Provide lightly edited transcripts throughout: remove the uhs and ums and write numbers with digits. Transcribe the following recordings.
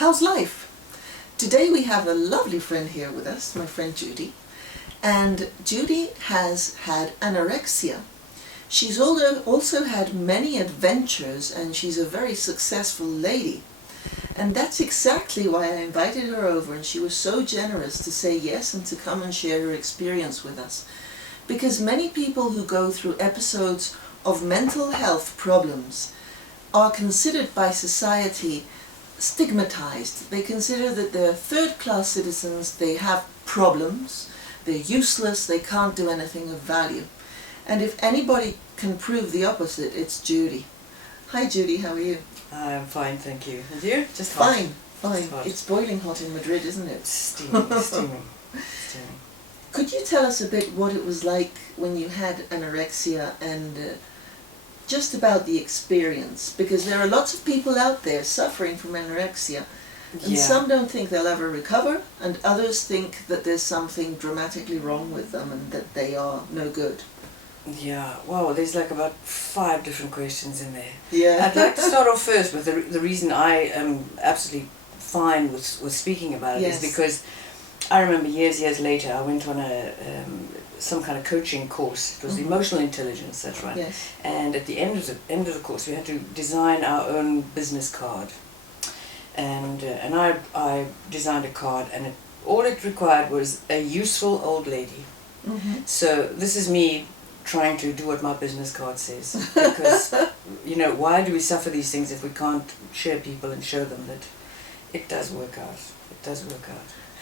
How's life? Today we have a lovely friend here with us, my friend Judy. And Judy has had anorexia. She's also had many adventures, and she's a very successful lady. And that's exactly why I invited her over, and she was so generous to say yes and to come and share her experience with us. Because many people who go through episodes of mental health problems are considered by society stigmatized. They consider that they're third-class citizens, they have problems, they're useless, they can't do anything of value. And if anybody can prove the opposite, it's Judy. Hi Judy, how are you? I'm fine, thank you. And you? Just hot? Fine. It's boiling hot in Madrid, isn't it? Steaming. Could you tell us a bit what it was like when you had anorexia and just about the experience? Because there are lots of people out there suffering from anorexia, and some don't think they'll ever recover, and others think that there's something dramatically wrong with them and that they are no good. Yeah, wow, there's like about 5 different questions in there. Yeah. I'd like to start off first with the reason I am absolutely fine with speaking about it is because I remember years later I went on some kind of coaching course. It was emotional intelligence, that's right. Yes. And at the end of the course we had to design our own business card. And I designed a card, and all it required was a useful old lady. Mm-hmm. So this is me trying to do what my business card says, because why do we suffer these things if we can't share people and show them that it does work out.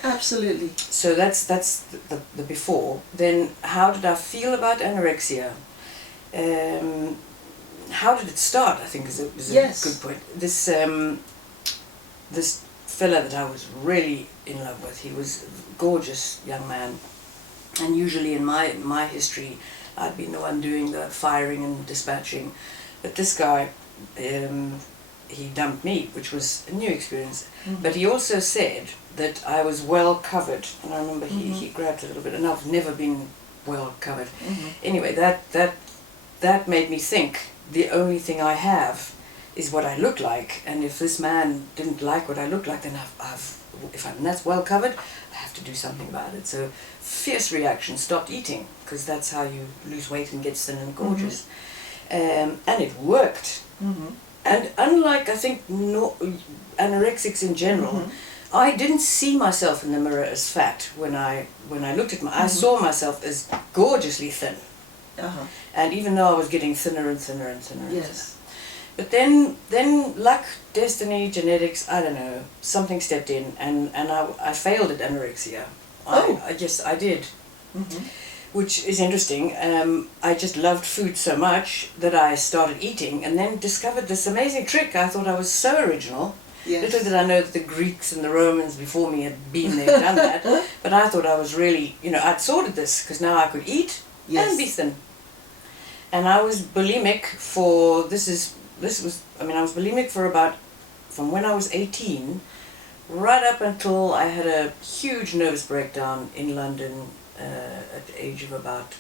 Absolutely. So that's the before. Then how did I feel about anorexia? How did it start, I think is a good point. This fella that I was really in love with, he was a gorgeous young man, and usually in my history I'd been the one doing the firing and dispatching, but this guy, he dumped me, which was a new experience. But he also said that I was well covered, and I remember he grabbed a little bit, and I've never been well covered. Anyway, that made me think the only thing I have is what I look like, and if this man didn't like what I look like, then if I'm that's well covered, I have to do something about it. So fierce reaction, stopped eating, because that's how you lose weight and get thin and gorgeous. And it worked. And unlike, I think, anorexics in general, I didn't see myself in the mirror as fat when I looked at I saw myself as gorgeously thin. And even though I was getting thinner and thinner and thinner. Yes. But then luck, destiny, genetics, I don't know, something stepped in, and I failed at anorexia. Yes, I did. Which is interesting. I just loved food so much that I started eating, and then discovered this amazing trick. I thought I was so original. Yes. Little did I know that the Greeks and the Romans before me had been there, done that. But I thought I was really, I'd sorted this, because now I could eat and be thin. And I was bulimic for, I was bulimic for from when I was 18, right up until I had a huge nervous breakdown in London at the age of about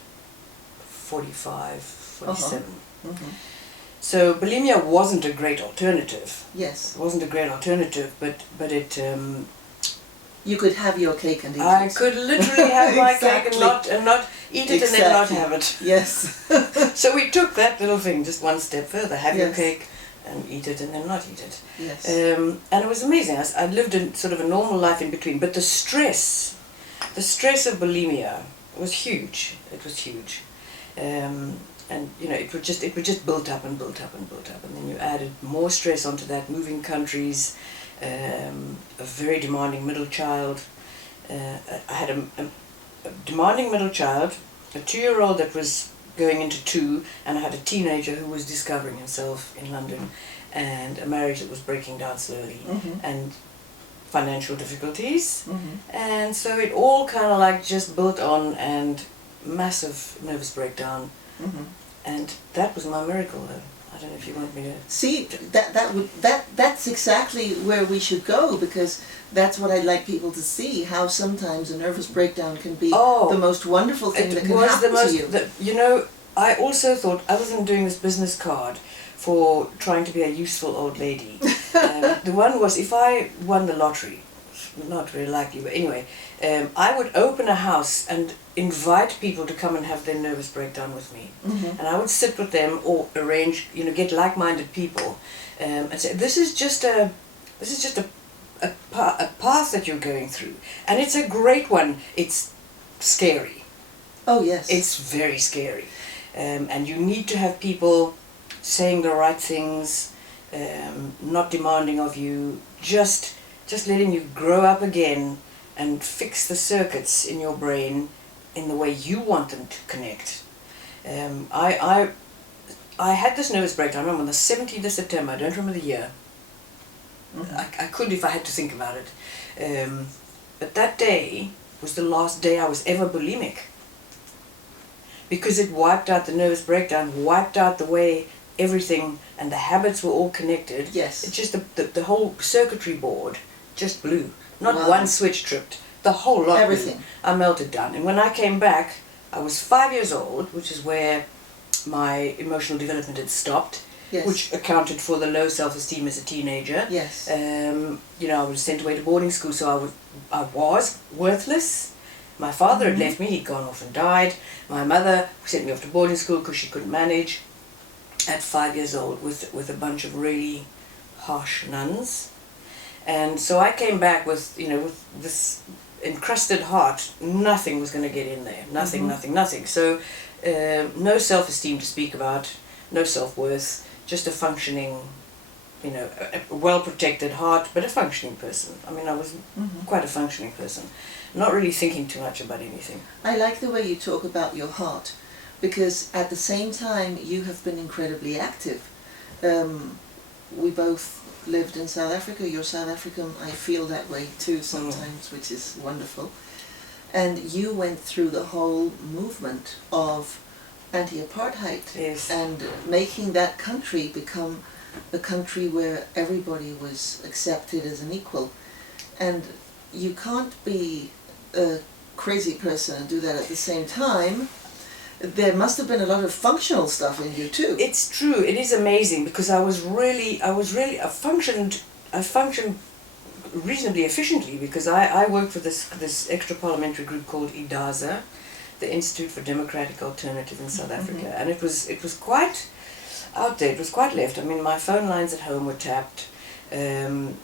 45, 47. So bulimia wasn't a great alternative. Yes. It wasn't a great alternative, but it... you could have your cake and eat it. I could literally have my cake and not eat it and then not have it. Yes. So we took that little thing just one step further. Have your Yes. cake and eat it and then not eat it. Yes. And it was amazing. I lived in sort of a normal life in between. But the stress of bulimia was huge. It was huge. And it would just build up and build up and build up. And then you added more stress onto that, moving countries, a very demanding middle child. I had a demanding middle child, a 2-year-old that was going into 2, and I had a teenager who was discovering himself in London, and a marriage that was breaking down slowly, and financial difficulties. And so it all kind of like just built on, and massive nervous breakdown. And that was my miracle, though. I don't know if you want me to... See, that's exactly where we should go, because that's what I'd like people to see, how sometimes a nervous breakdown can be the most wonderful thing that can happen to you. I also thought, other than doing this business card for trying to be a useful old lady, The one was if I won the lottery, not very likely, but anyway, I would open a house and invite people to come and have their nervous breakdown with me. Mm-hmm. And I would sit with them or arrange, get like-minded people and say, this is just a path that you're going through. And it's a great one. It's scary. Oh, yes. It's very scary. And you need to have people saying the right things, not demanding of you, just letting you grow up again and fix the circuits in your brain in the way you want them to connect. I had this nervous breakdown, I remember on the 17th of September, I don't remember the year. Mm-hmm. I could if I had to think about it. But that day was the last day I was ever bulimic. Because it wiped out the nervous breakdown, wiped out the way everything and the habits were all connected. Yes. It's just the whole circuitry board just blew. Not Wow. one switch tripped. The whole lot Everything. blew. I melted down. And when I came back, I was 5 years old, which is where my emotional development had stopped, Yes. which accounted for the low self-esteem as a teenager. Yes. I was sent away to boarding school, so I was worthless. My father had left me, he'd gone off and died. My mother sent me off to boarding school because she couldn't manage at 5 years old with a bunch of really harsh nuns. And so I came back with this encrusted heart. Nothing was going to get in there. Nothing. So no self-esteem to speak about, no self-worth, just a functioning, a well-protected heart, but a functioning person. I mean, I was quite a functioning person. Not really thinking too much about anything. I like the way you talk about your heart, because at the same time you have been incredibly active. We both lived in South Africa. You're South African. I feel that way too sometimes, which is wonderful. And you went through the whole movement of anti-apartheid. Yes. And making that country become a country where everybody was accepted as an equal. And you can't be a crazy person and do that at the same time. There must have been a lot of functional stuff in you too. It's true. It is amazing because I functioned reasonably efficiently because I worked for this extra parliamentary group called IDAZA, the Institute for Democratic Alternative in South Africa, and it was quite out there. It was quite left. I mean, my phone lines at home were tapped. One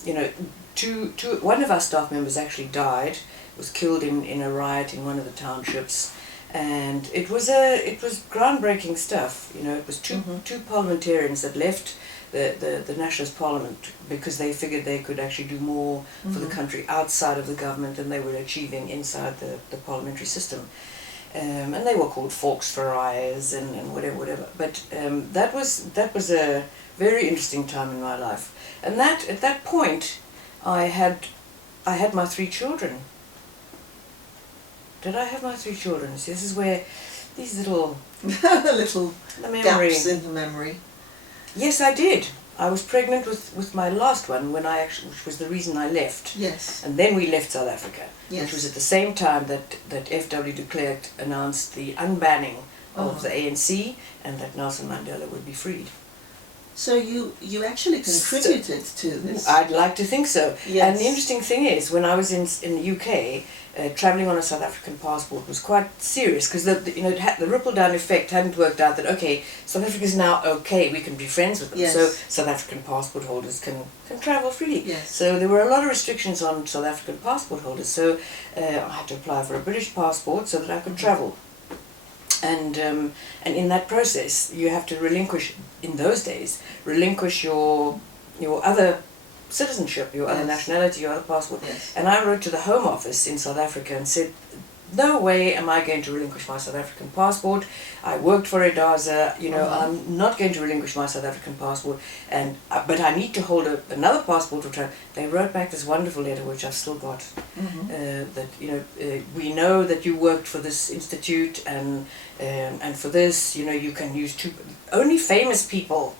of our staff members actually died. Was killed in a riot in one of the townships. And it was groundbreaking stuff. It was two parliamentarians that left the Nationalist Parliament because they figured they could actually do more for the country outside of the government than they were achieving inside the parliamentary system. And they were called Forks for Eyes and whatever. But that was a very interesting time in my life. And at that point, I had my 3 children. Did I have my 3 children? See, this is where these little gaps in the memory. Yes, I did. I was pregnant with my last one which was the reason I left. Yes. And then we left South Africa, Yes. which was at the same time that F.W. de Klerk announced the unbanning of the ANC and that Nelson Mandela would be freed. So you actually contributed to this. I'd like to think so. Yes. And the interesting thing is, when I was in the UK, travelling on a South African passport was quite serious because the ripple down effect hadn't worked out that South Africa is now okay, we can be friends with them. Yes. So South African passport holders can travel freely. Yes. So there were a lot of restrictions on South African passport holders. So I had to apply for a British passport so that I could travel. And in that process, you have to relinquish your other citizenship, your other nationality, your other passport. Yes. And I wrote to the Home Office in South Africa and said, no way am I going to relinquish my South African passport. I worked for IDAZA, I'm not going to relinquish my South African passport, but I need to hold another passport. They wrote back this wonderful letter, which I've still got, that we know that you worked for this institute and for this, you can use only famous people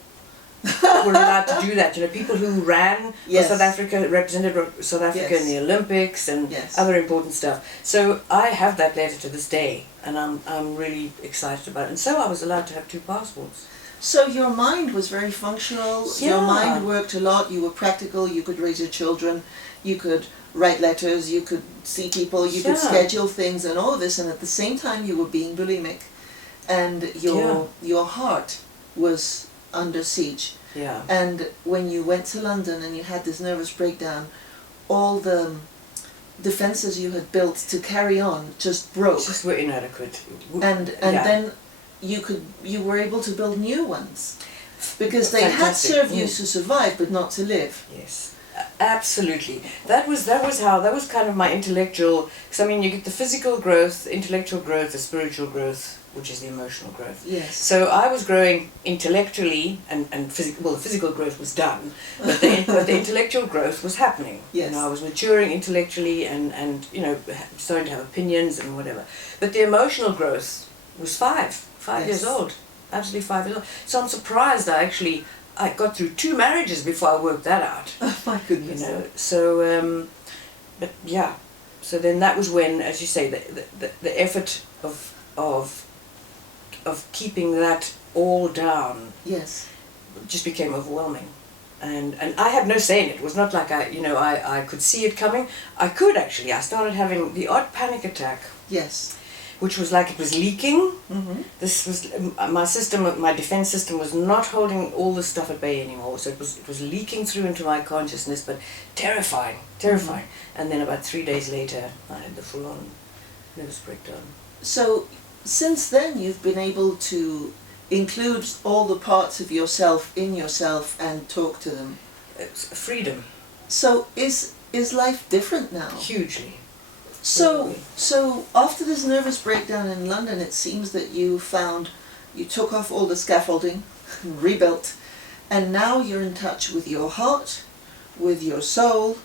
were allowed to do that. People who ran for South Africa, represented South Africa in the Olympics and other important stuff. So I have that letter to this day, and I'm really excited about it. And so I was allowed to have 2 passports. So your mind was very functional, your mind worked a lot, you were practical, you could raise your children, you could write letters, you could see people, you could schedule things and all of this, and at the same time you were being bulimic, and your heart was under siege. Yeah. And when you went to London and you had this nervous breakdown, all the defences you had built to carry on just broke. Just were inadequate. And then you were able to build new ones, because they had served you to survive but not to live. Yes, absolutely. That was kind of my intellectual, because I mean you get the physical growth, intellectual growth, the spiritual growth, which is the emotional growth. Yes. So I was growing intellectually, and the physical growth was done, but the intellectual growth was happening. Yes. You know, I was maturing intellectually and you know, starting to have opinions and whatever. But the emotional growth was five years old, absolutely 5 years old. So I'm surprised I got through 2 marriages before I worked that out. Oh my goodness. You know, so but yeah, so then that was when, as you say, the effort of keeping that all down, yes, just became overwhelming. And I had no say in it. It was not like I could see it coming. I started having the odd panic attack. Yes. Which was like it was leaking. Mm-hmm. This was my defense system was not holding all this stuff at bay anymore. So it was leaking through into my consciousness, but terrifying. Mm-hmm. And then about 3 days later, I had the full-on nervous breakdown. So since then, you've been able to include all the parts of yourself in yourself and talk to them. It's freedom. So is life different now? Hugely. So after this nervous breakdown in London, it seems that you took off all the scaffolding, rebuilt, and now you're in touch with your heart, with your soul,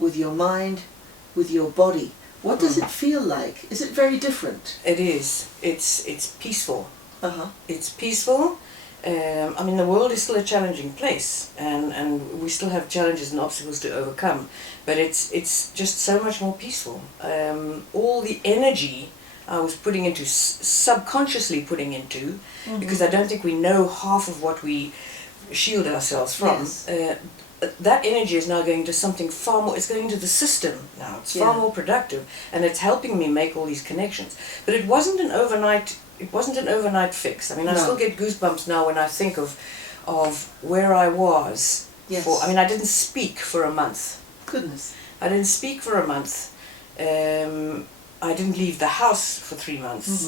with your mind, with your body. What does it feel like? Is it very different? It is. It's peaceful. Uh-huh. It's peaceful. I mean, the world is still a challenging place, and we still have challenges and obstacles to overcome, but it's just so much more peaceful. All the energy I was putting into, subconsciously putting into, mm-hmm. because I don't think we know half of what we shield ourselves from. Yes. That energy is now going to something far more, it's going into the system now, it's far more productive, and it's helping me make all these connections. But it wasn't an overnight fix. I mean, I still get goosebumps now when I think of where I was. Yes. I didn't speak for a month. Goodness. I didn't speak for a month. I didn't leave the house for 3 months.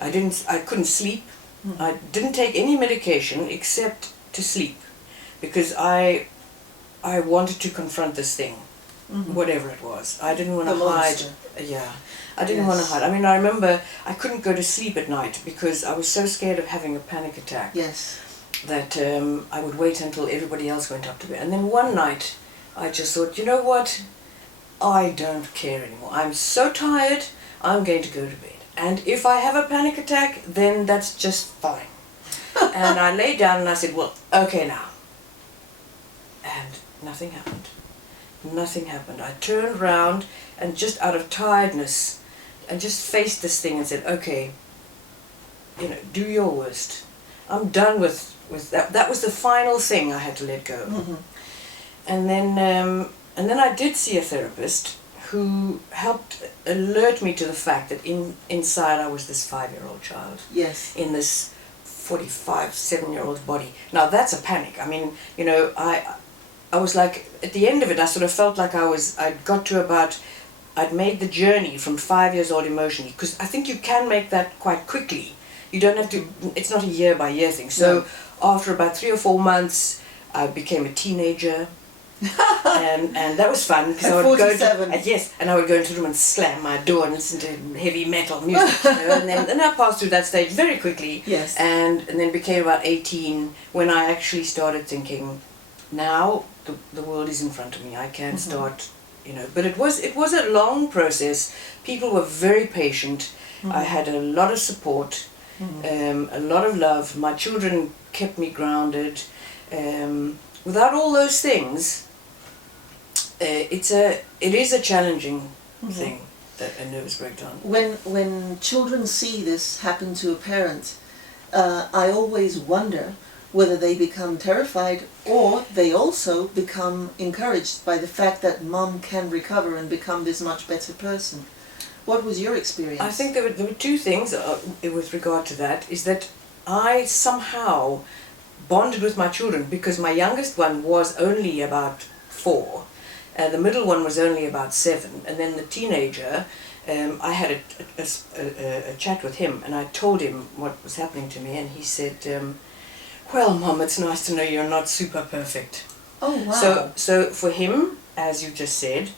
Mm-hmm. I couldn't sleep. Mm-hmm. I didn't take any medication except to sleep, because I wanted to confront this thing, mm-hmm. whatever it was. I didn't want to hide. Yeah, I didn't want to hide. I mean, I remember I couldn't go to sleep at night because I was so scared of having a panic attack. Yes. That I would wait until everybody else went up to bed. And then one night, I just thought, you know what? I don't care anymore. I'm so tired, I'm going to go to bed. And if I have a panic attack, then that's just fine. And I lay down and I said, well, okay now. And nothing happened. Nothing happened. I turned round and just out of tiredness, and just faced this thing and said, okay, do your worst. I'm done with that. That was the final thing I had to let go. Mm-hmm. And then I did see a therapist who helped alert me to the fact that inside I was this 5-year-old child. Yes. In this 7-year-old's body. Now that's a panic. I mean, I was like, at the end of it, I sort of felt like I'd made the journey from 5 years old emotionally, because I think you can make that quite quickly. You don't have to, it's not a year by year thing. So after about 3 or 4 months, I became a teenager. and that was fun, because I would go into the room and slam my door and listen to heavy metal music, and then I passed through that stage very quickly. Yes. And then became about 18 when I actually started thinking, now the world is in front of me. I can mm-hmm. start, But it was a long process. People were very patient. Mm-hmm. I had a lot of support, mm-hmm. A lot of love. My children kept me grounded. Without all those things, it is a challenging mm-hmm. thing, a nervous breakdown. When children see this happen to a parent, I always wonder whether they become terrified or they also become encouraged by the fact that mom can recover and become this much better person. What was your experience? I think there were two things with regard to that, is that I somehow bonded with my children because my youngest one was only about 4, the middle one was only about 7, and then the teenager, I had a chat with him and I told him what was happening to me, and he said, well, Mom, it's nice to know you're not super perfect. Oh, wow. So for him, as you just said,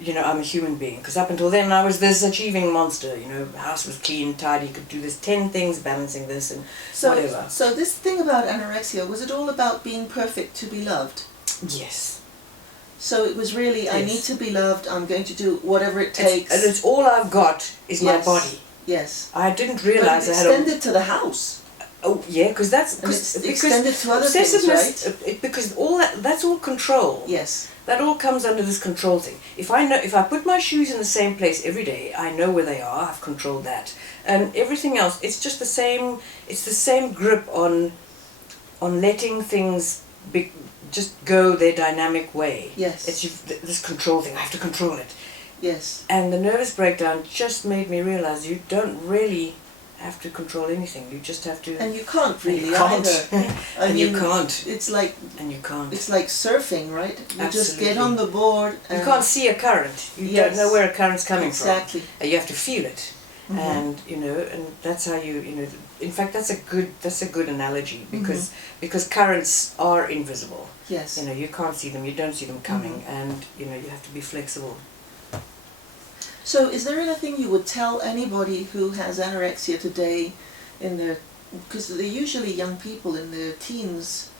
you know, I'm a human being, because up until then I was this achieving monster, you know, house was clean, tidy, could do this 10 things, balancing this and whatever. So this thing about anorexia, was it all about being perfect to be loved? Yes. So it was really, Yes. I need to be loved, I'm going to do whatever it takes. And it's all I've got is my Yes. body. Yes. I didn't realise I had extended to the house. Oh yeah, because that's Because because extended to other things, obsessiveness, right? because all that's all control. Yes. That all comes under this control thing. If I put my shoes in the same place every day, I know where they are. I've controlled that, and everything else. It's just the same. It's the same grip on letting things just go their dynamic way. Yes. It's this control thing. I have to control it. Yes. And the nervous breakdown just made me realize you don't really have to control anything. You just have to. And you can't really you can't. either. And you can't. It's like. And you can't. It's like surfing, right? You Absolutely. just get on the board. And You can't see a current. You Yes. don't know where a current's coming Exactly. from. You have to feel it, Mhm. and you know, and that's how you know. In fact, that's a good analogy because currents are invisible. Yes. You know, you can't see them. You don't see them coming, and you know, you have to be flexible. So is there anything you would tell anybody who has anorexia today in their, because they're usually young people in their teens,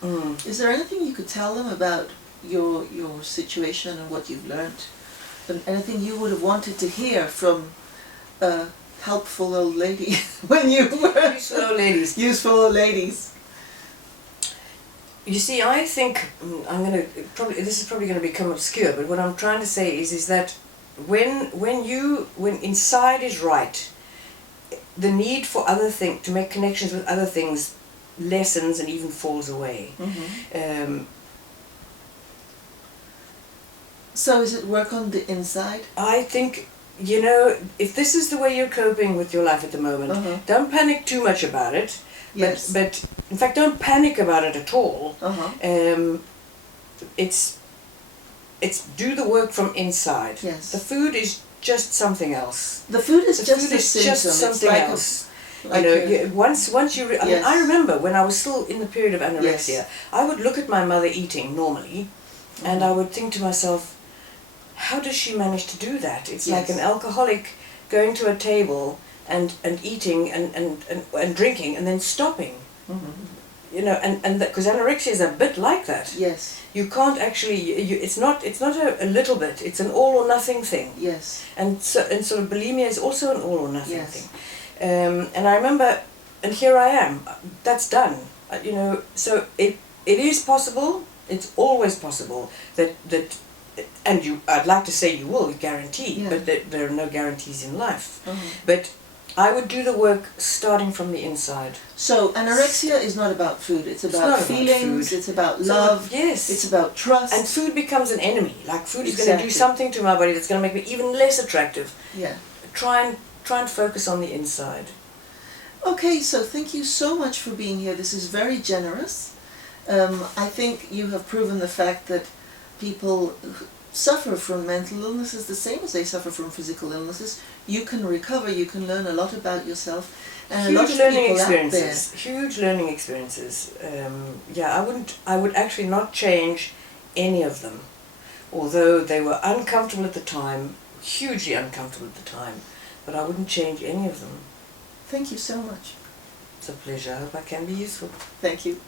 is there anything you could tell them about your situation and what you've learned? And anything you would have wanted to hear from a helpful old lady when you were... Useful old ladies. Useful old ladies. You see, I think this is probably going to become obscure, but what I'm trying to say is that when inside is right, the need for to make connections with other things lessens and even falls away. So is it work on the inside? I think, you know, if this is the way you're coping with your life at the moment, don't panic too much about it. Yes. But in fact, don't panic about it at all. It's do the work from inside. Yes. The food is just something else. The food is just food a is symptom. just something it's like else. Like you know, once you. I mean, Yes. I remember when I was still in the period of anorexia, Yes. I would look at my mother eating normally, and I would think to myself, how does she manage to do that? It's Yes. like an alcoholic going to a table and eating and drinking and then stopping. You know, and because anorexia is a bit like that. Yes. You can't actually. It's not a little bit. It's an all or nothing thing. Yes. And sort of bulimia is also an all or nothing Yes. thing. And I remember, and here I am. That's done. You know, so it is possible. It's always possible that and I'd like to say you will guarantee, but there are no guarantees in life. But I would do the work starting from the inside. So anorexia is not about food. It's about feelings. It's about love. Yes. It's about trust. And food becomes an enemy. Like food is going to do Exactly. something to my body that's going to make me even less attractive. Yeah. Try and focus on the inside. Okay, so thank you so much for being here. This is very generous. I think you have proven the fact that people suffer from mental illnesses the same as they suffer from physical illnesses. You can recover, you can learn a lot about yourself, and a lot of people out there. Huge learning experiences. Yeah, I would actually not change any of them, although they were uncomfortable at the time, hugely uncomfortable at the time, but I wouldn't change any of them. Thank you so much. It's a pleasure. I hope I can be useful. Thank you.